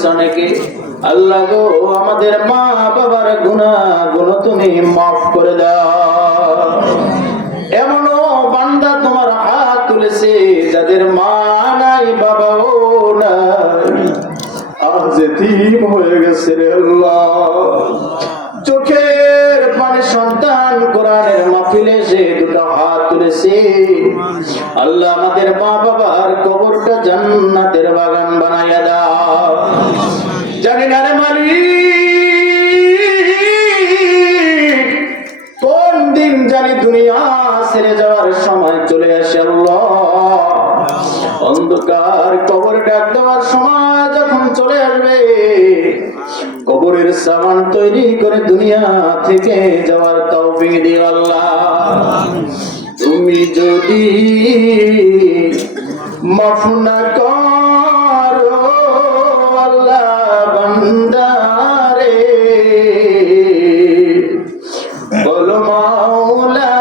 করেছে অনেকে। আল্লাহ গো, আমাদের মা বাবার গুনাহগুলো তুমি মাফ করে দাও। এমনও বান্দা তোমার হাত তুলেছে যাদের মা নাই, বাবাও নাই, আজ এতিম হয়ে গেছে রে আল্লাহ। চোখের পানি সন্তান কোরআনের মাহফিলে সে দুটো হাত তুলেছে। আল্লাহ আমাদের মা বাবার কবরটা জান্নাতের বাগান বানাইয়া দাও। জানি না রে মালিক, কোন দিন জানি দুনিয়া ছেড়ে যাওয়ার সময় চলে আসে আল্লাহ। অন্ধকার কবর ডাক দেওয়ার সময় যখন চলে আসবে, কবরের সামান তৈরি করে দুনিয়া থেকে যাওয়ার তৌফিক দিও আল্লাহ। তুমি যদি মাফ না করো আল্লাহ বান্দারে, বলো মাওলা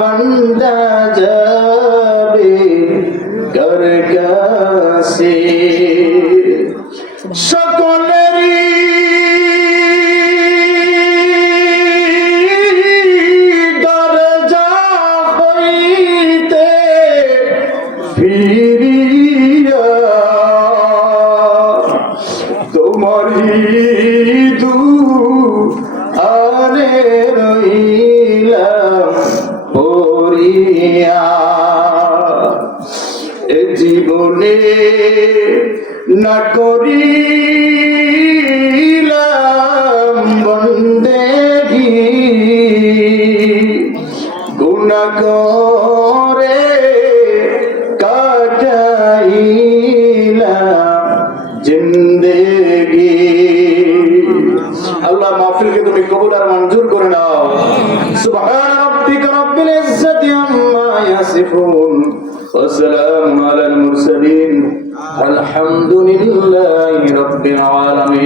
বান্দা যাবে কার কাছে। সকলেরই দরজা হইতে ফিরিয়া তোমারই দুআরে রইলাম পড়িয়া। এ জীবনে না করিলাম বন্দেগী, গুনাহ করে কাটাইলাম জিন্দেগি। আল্লাহ মাহফিলকে তুমি কবুল আর মঞ্জুর করে নাও। সুবহান রাব্বিকা রাব্বিল ইজ্জাতি আম্মা ইয়াসিফুন ওয়া সালামুন আলাল মুরসালিন, আলহামদুলিল্লাহি রাব্বিল আলামিন।